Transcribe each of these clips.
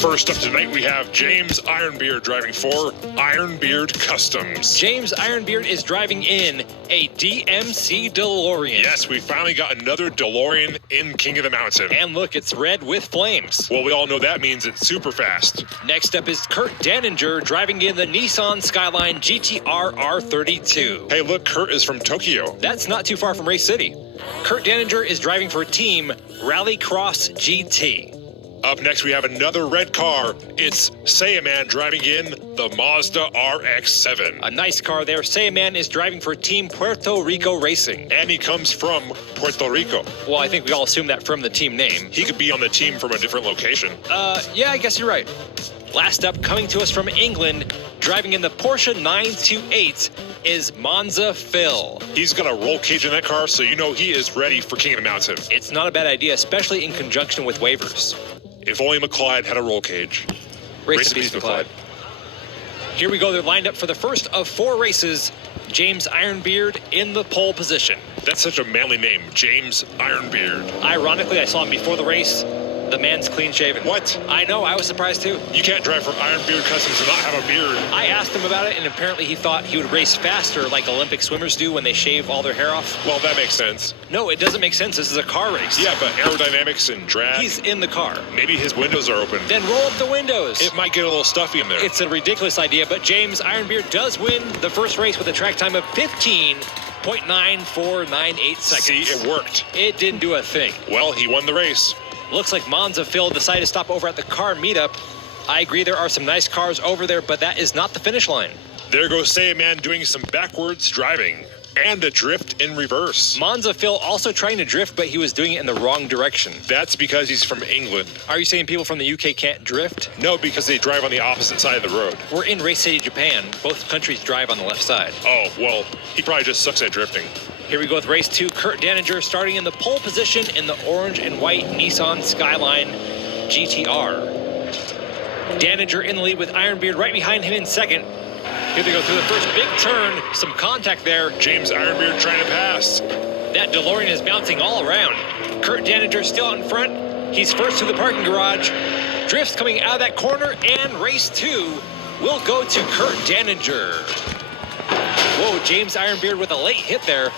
First up tonight, we have James Ironbeard driving for Ironbeard Customs. James Ironbeard is driving in a DMC DeLorean. Yes, we finally got another DeLorean in King of the Mountain. And look, it's red with flames. Well, we all know that means it's super fast. Next up is Kurt Daninger driving in the Nissan Skyline GTR R32. Hey, look, Kurt is from Tokyo. That's not too far from Race City. Kurt Daninger is driving for Team Rallycross GT. Up next, we have another red car. It's Savanna driving in the Mazda RX-7. A nice car there. Savanna is driving for Team Puerto Rico Racing. And he comes from Puerto Rico. Well, I think we all assume that from the team name. He could be on the team from a different location. Yeah, I guess you're right. Last up, coming to us from England, driving in the Porsche 928 is Monza Phil. He's got a roll cage in that car, so you know he is ready for King of the Mountain. It's not a bad idea, especially in conjunction with waivers. If only McLeod had a roll cage. Race in peace, McLeod. Here we go. They're lined up for the first of 4 races. James Ironbeard in the pole position. That's such a manly name, James Ironbeard. Ironically, I saw him before the race. The man's clean shaven. What? I know, I was surprised too. You can't drive for Ironbeard Customs and not have a beard. I asked him about it, and apparently he thought he would race faster like Olympic swimmers do when they shave all their hair off. Well, that makes sense. No, it doesn't make sense. This is a car race. Yeah, but aerodynamics and drag. He's in the car. Maybe his windows are open. Then roll up the windows. It might get a little stuffy in there. It's a ridiculous idea, but James Ironbeard does win the first race with a track time of 15.9498 seconds. See, it worked. It didn't do a thing. Well, he won the race. Looks like Monza Phil decided to stop over at the car meetup. I agree there are some nice cars over there, but that is not the finish line. There goes Savanna doing some backwards driving and a drift in reverse. Monza Phil also trying to drift, but he was doing it in the wrong direction. That's because he's from England. Are you saying people from the UK can't drift? No, because they drive on the opposite side of the road. We're in Race City, Japan. Both countries drive on the left side. Oh, well, he probably just sucks at drifting. Here we go with race 2. Kurt Daninger starting in the pole position in the orange and white Nissan Skyline GTR. Daninger in the lead with Ironbeard right behind him in second. Here they go through the first big turn. Some contact there. James Ironbeard trying to pass. That DeLorean is bouncing all around. Kurt Daninger still out in front. He's first to the parking garage. Drifts coming out of that corner, and race 2 will go to Kurt Daninger. Whoa, James Ironbeard with a late hit there.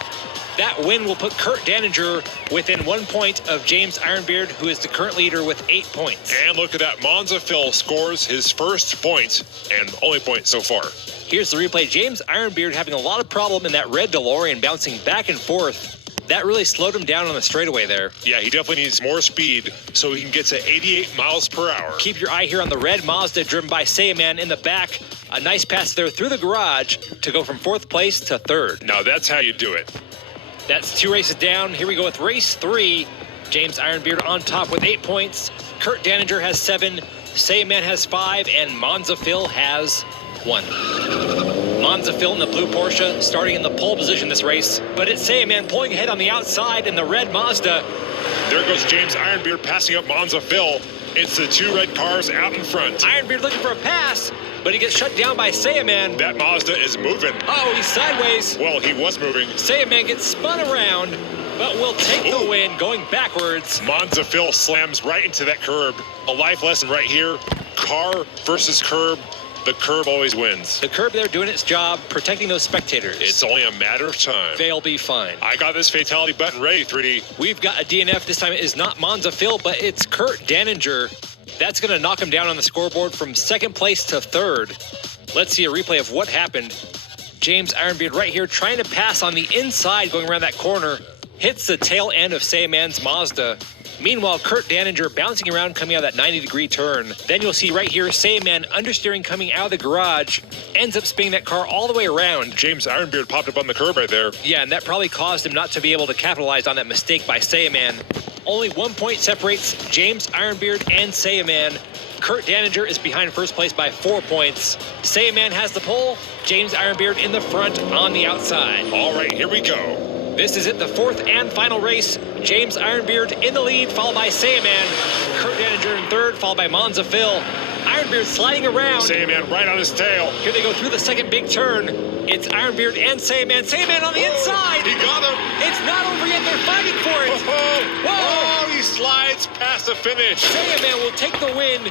That win will put Kurt Daninger within 1 point of James Ironbeard, who is the current leader with 8 points. And look at that, Monza Phil scores his first point and only point so far. Here's the replay. James Ironbeard having a lot of problem in that red DeLorean, bouncing back and forth. That really slowed him down on the straightaway there. Yeah, he definitely needs more speed so he can get to 88 miles per hour. Keep your eye here on the red Mazda driven by Savanna in the back. A nice pass there through the garage to go from 4th place to 3rd. Now that's how you do it. That's 2 races down. Here we go with race 3. James Ironbeard on top with 8 points. Kurt Daninger has 7. Savanna has 5. And Monza Phil has 1. Monza Phil in the blue Porsche starting in the pole position this race. But it's Savanna pulling ahead on the outside in the red Mazda. There goes James Ironbeard passing up Monza Phil. It's the 2 red cars out in front. Ironbeard looking for a pass, but he gets shut down by Savanna. That Mazda is moving. Oh, he's sideways. Well, he was moving. Savanna gets spun around, but will take the win going backwards. Monza Phil slams right into that curb. A life lesson right here. Car versus curb. The curb always wins. The curb there doing its job, protecting those spectators. It's only a matter of time. They'll be fine. I got this fatality button ready, 3D. We've got a DNF. This time it is not Monza Phil, but it's Kurt Daninger. That's going to knock him down on the scoreboard from 2nd place to 3rd. Let's see a replay of what happened. James Ironbeard right here trying to pass on the inside going around that corner. Hits the tail end of Savanna's Mazda. Meanwhile, Kurt Daninger bouncing around coming out of that 90-degree turn. Then you'll see right here, Savanna understeering coming out of the garage. Ends up spinning that car all the way around. James Ironbeard popped up on the curb right there. Yeah, and that probably caused him not to be able to capitalize on that mistake by Savanna. Only 1 point separates James Ironbeard and Savanna. Kurt Daninger is behind 1st place by 4 points. Savanna has the pole. James Ironbeard in the front on the outside. All right, here we go. This is it, the 4th and final race. James Ironbeard in the lead, followed by Savanna. Kurt followed by Monza Phil. Ironbeard sliding around. Sandman right on his tail. Here they go through the second big turn. It's Ironbeard and Sandman. Sandman on the inside. He got him. It's not over yet. They're fighting for it. Whoa. Whoa. Oh, he slides past the finish. Sandman will take the win,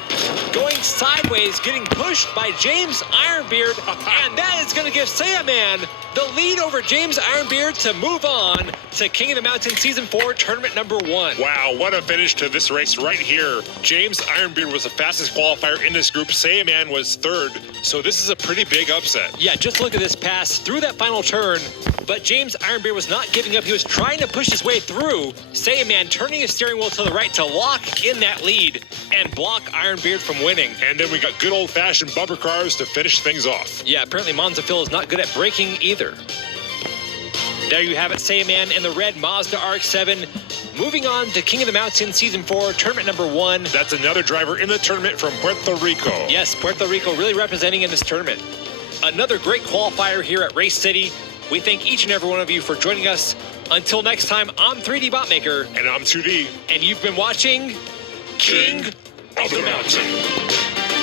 going sideways, getting pushed by James Ironbeard, and that is going to give Sandman the lead over James Ironbeard to move on to King of the Mountain Season 4, Tournament number 1. Wow, what a finish to this race right here. James Ironbeard was the fastest qualifier in this group. Sandman was third, so this is a pretty big upset. Yeah, just look at this pass through that final turn, but James Ironbeard was not giving up. He was trying to push his way through. Sandman turning his steering wheel to the right to lock in that lead and block Ironbeard from winning. And then we got good old-fashioned bumper cars to finish things off. Yeah, apparently Monza Phil is not good at braking either. There you have it, Sandman in the red Mazda RX-7. Moving on to King of the Mountain Season 4, Tournament number 1. That's another driver in the tournament from Puerto Rico. Yes, Puerto Rico really representing in this tournament. Another great qualifier here at Race City. We thank each and every one of you for joining us. Until next time, I'm 3dbotmaker. And I'm 2D. And you've been watching King of the Mountain.